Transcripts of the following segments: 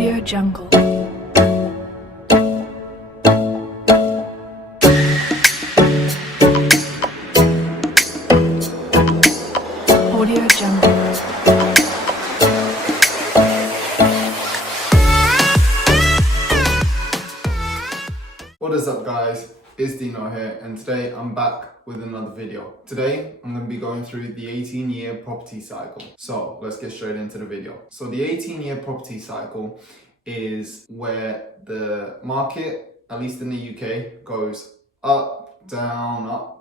Audio Jungle. Audio Jungle. What is up guys, it's Dino here and today I'm back with another video. Today I'm going to be going through the 18-year property cycle. So let's get straight into the video. So the 18-year property cycle is where the market, at least in the UK, goes up, down,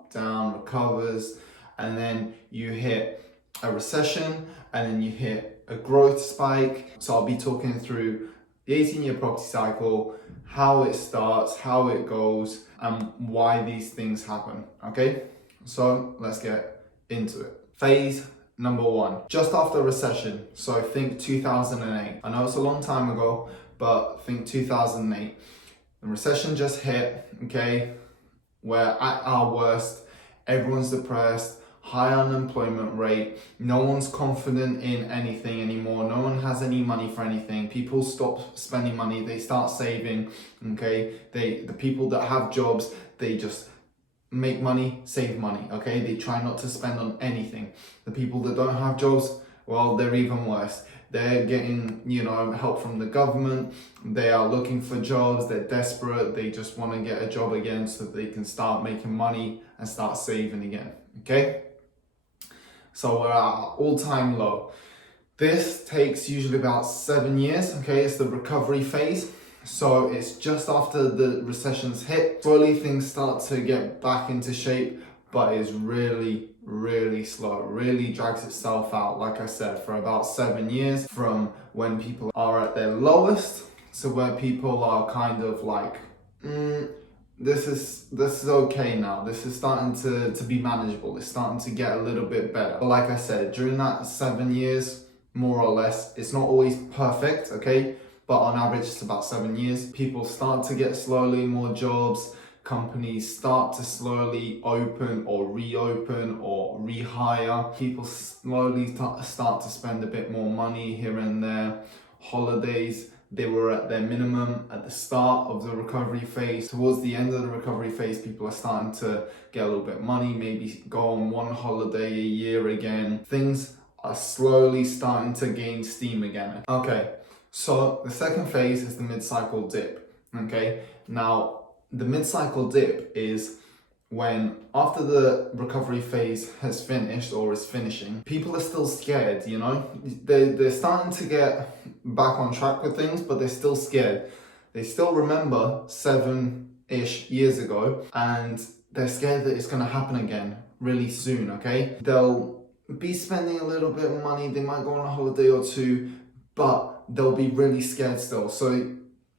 recovers, and then you hit a recession and then you hit a growth spike. So I'll be talking through the 18-year property cycle, how it starts, how it goes, and why these things happen, okay? So let's get into it. Phase number one, just after recession, so think 2008. I know it's a long time ago, but think 2008. The recession just hit, okay? We're at our worst, everyone's depressed, high unemployment rate, no one's confident in anything anymore, no one has any money for anything, people stop spending money, they start saving, okay? The people that have jobs, they just make money, save money, okay? They try not to spend on anything. The people that don't have jobs, well, they're even worse. They're getting, help from the government, they are looking for jobs, they're desperate, they just want to get a job again so that they can start making money and start saving again, okay? So we're at our all-time low. This takes usually about 7 years, okay? It's the recovery phase. So it's just after the recession's hit. Slowly things start to get back into shape, but it's really, really slow. It really drags itself out, like I said, for about 7 years, from when people are at their lowest to where people are kind of like, this is okay now. This is starting to be manageable. It's starting to get a little bit better. But like I said, during that 7 years, more or less, it's not always perfect, okay? But on average, it's about 7 years. People start to get slowly more jobs. Companies start to slowly open or reopen or rehire. People slowly start to spend a bit more money here and there. Holidays, they were at their minimum at the start of the recovery phase. Towards the end of the recovery phase, people are starting to get a little bit of money, maybe go on one holiday a year again. Things are slowly starting to gain steam again. Okay, so the second phase is the mid-cycle dip, okay? Now, the mid-cycle dip is when after the recovery phase has finished or is finishing, people are still scared, They're starting to get back on track with things, but they're still scared. They still remember 7-ish years ago, and they're scared that it's going to happen again really soon, okay? They'll be spending a little bit of money, they might go on a holiday or two, but they'll be really scared still. So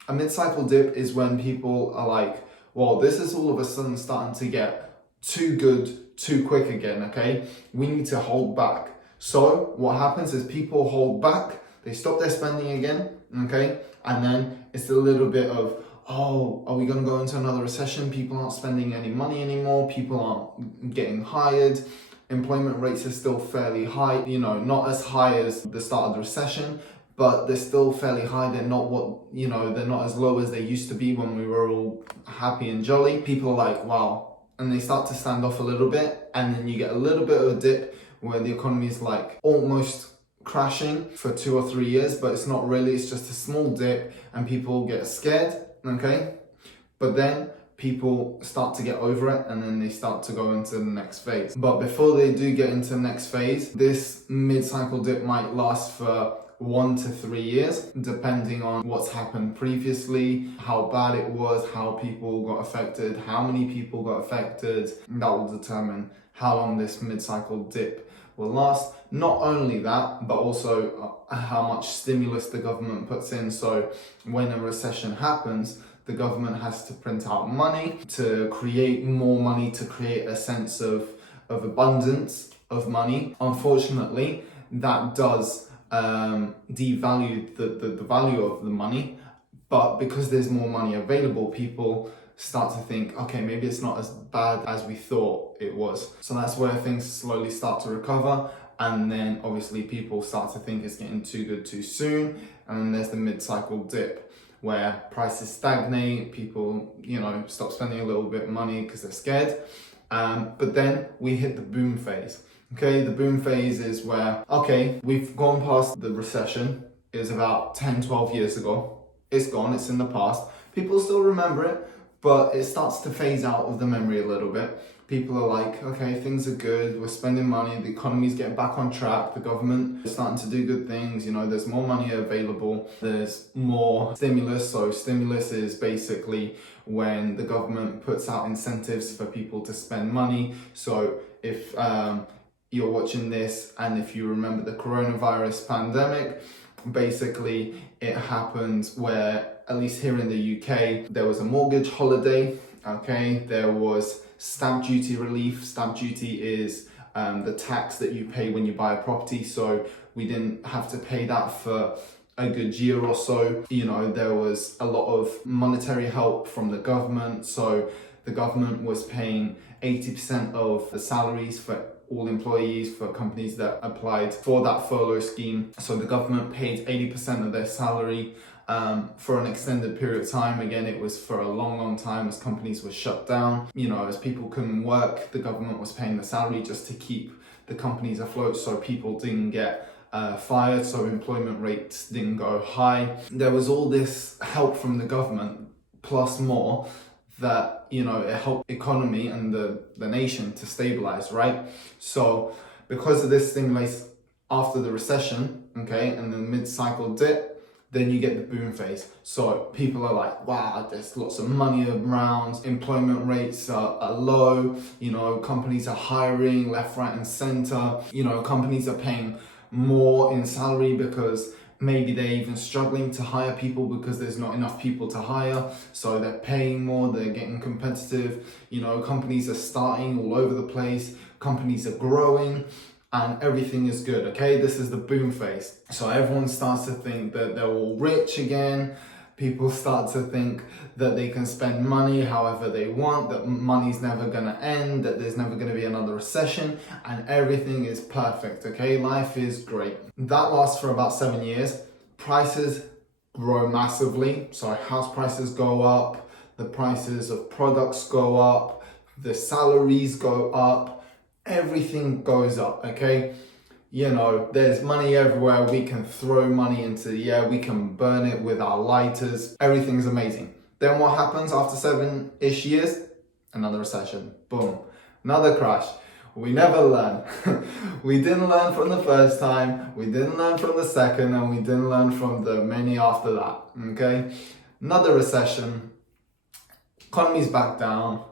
a mid-cycle dip is when people are like, well, this is all of a sudden starting to get too good, too quick again, okay? We need to hold back. So what happens is people hold back, they stop their spending again, okay? And then it's a little bit of, oh, are we gonna go into another recession? People aren't spending any money anymore, people aren't getting hired, employment rates are still fairly high, not as high as the start of the recession, but they're still fairly high. They're not they're not as low as they used to be when we were all happy and jolly. People are like, wow. And they start to stand off a little bit. And then you get a little bit of a dip where the economy is like almost crashing for 2 or 3 years, but it's not really, it's just a small dip and people get scared, okay? But then people start to get over it and then they start to go into the next phase. But before they do get into the next phase, this mid-cycle dip might last for 1 to 3 years, depending on what's happened previously, how bad it was, how people got affected, how many people got affected. That will determine how long this mid-cycle dip will last. Not only that, but also how much stimulus the government puts in. So when a recession happens, the government has to print out money to create more money, to create a sense of abundance of money. Unfortunately, that does devalue the value of the money, but because there's more money available, people start to think, okay, maybe it's not as bad as we thought it was. So that's where things slowly start to recover, and then obviously people start to think it's getting too good too soon, and then there's the mid-cycle dip where prices stagnate, people, stop spending a little bit of money because they're scared. But then we hit the boom phase. Okay, the boom phase is where, okay, we've gone past the recession. It was about 10, 12 years ago. It's gone, it's in the past. People still remember it, but it starts to phase out of the memory a little bit. People are like, okay, things are good, we're spending money, the economy's getting back on track, the government is starting to do good things, there's more money available, there's more stimulus. So stimulus is basically when the government puts out incentives for people to spend money. So if you're watching this and if you remember the coronavirus pandemic, basically it happened where, at least here in the UK, there was a mortgage holiday, okay? There was stamp duty relief. Stamp duty is the tax that you pay when you buy a property. So we didn't have to pay that for a good year or so. There was a lot of monetary help from the government. So the government was paying 80% of the salaries for all employees, for companies that applied for that furlough scheme. So the government paid 80% of their salary for an extended period of time. Again, it was for a long time as companies were shut down. As people couldn't work, the government was paying the salary just to keep the companies afloat so people didn't get fired, so employment rates didn't go high. There was all this help from the government, plus more, that it helped economy and the nation to stabilize, right? So because of this stimulus after the recession, okay, and the mid-cycle dip, then you get the boom phase. So people are like, wow, there's lots of money around, employment rates are low, companies are hiring left, right, and center, companies are paying more in salary because maybe they're even struggling to hire people because there's not enough people to hire. So they're paying more, they're getting competitive. Companies are starting all over the place, companies are growing, and everything is good, okay? This is the boom phase. So everyone starts to think that they're all rich again. People start to think that they can spend money however they want, that money's never gonna end, that there's never gonna be another recession, and everything is perfect, okay? Life is great. That lasts for about 7 years. Prices grow massively. So house prices go up, the prices of products go up, the salaries go up, everything goes up, okay? There's money everywhere. We can throw money into the air. We can burn it with our lighters. Everything's amazing. Then what happens after 7-ish years? Another recession. Boom. Another crash. We never learn. We didn't learn from the first time. We didn't learn from the second, and we didn't learn from the many after that, okay? Another recession. Economy's back down.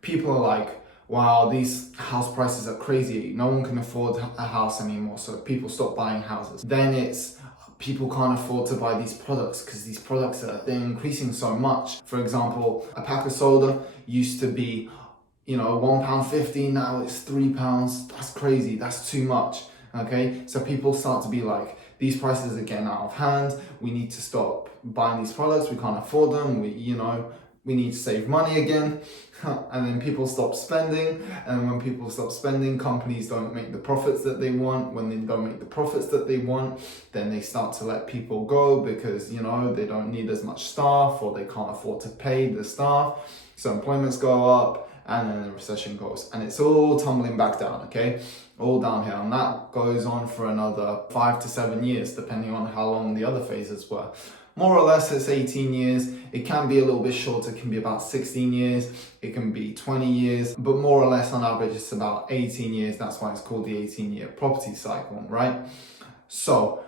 People are like, wow, these house prices are crazy. No one can afford a house anymore, so people stop buying houses. Then it's people can't afford to buy these products because these products they're increasing so much. For example, a pack of soda used to be, £1.50, now it's £3. That's crazy, that's too much. Okay, so people start to be like, these prices are getting out of hand, we need to stop buying these products, we can't afford them, we need to save money again. And then people stop spending, and when people stop spending, companies don't make the profits that they want. When they don't make the profits that they want, then they start to let people go because they don't need as much staff, or they can't afford to pay the staff, so employments go up, and then the recession goes, and it's all tumbling back down, okay? All downhill, and that goes on for another 5 to 7 years, depending on how long the other phases were. More or less, it's 18 years. It can be a little bit shorter, it can be about 16 years, it can be 20 years, but more or less on average, it's about 18 years. That's why it's called the 18-year property cycle, right? So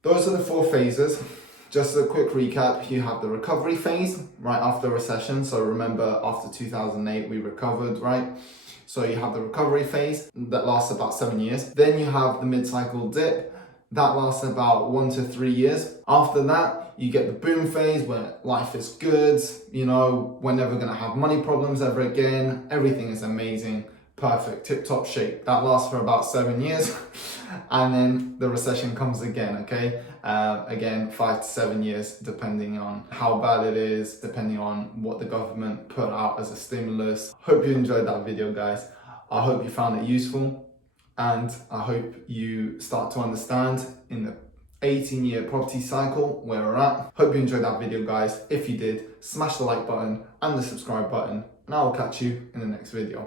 those are the 4 phases. Just a quick recap, you have the recovery phase right after recession. So remember, after 2008, we recovered, right? So you have the recovery phase that lasts about 7 years. Then you have the mid-cycle dip. That lasts about 1 to 3 years. After that, you get the boom phase where life is good. We're never gonna have money problems ever again. Everything is amazing, perfect, tip-top shape. That lasts for about 7 years. And then the recession comes again, okay? Again, 5 to 7 years, depending on how bad it is, depending on what the government put out as a stimulus. Hope you enjoyed that video, guys. I hope you found it useful. and I hope you start to understand in the 18-year property cycle where we're at. Hope you enjoyed that video, guys. If you did, smash the like button and the subscribe button, and I will catch you in the next video.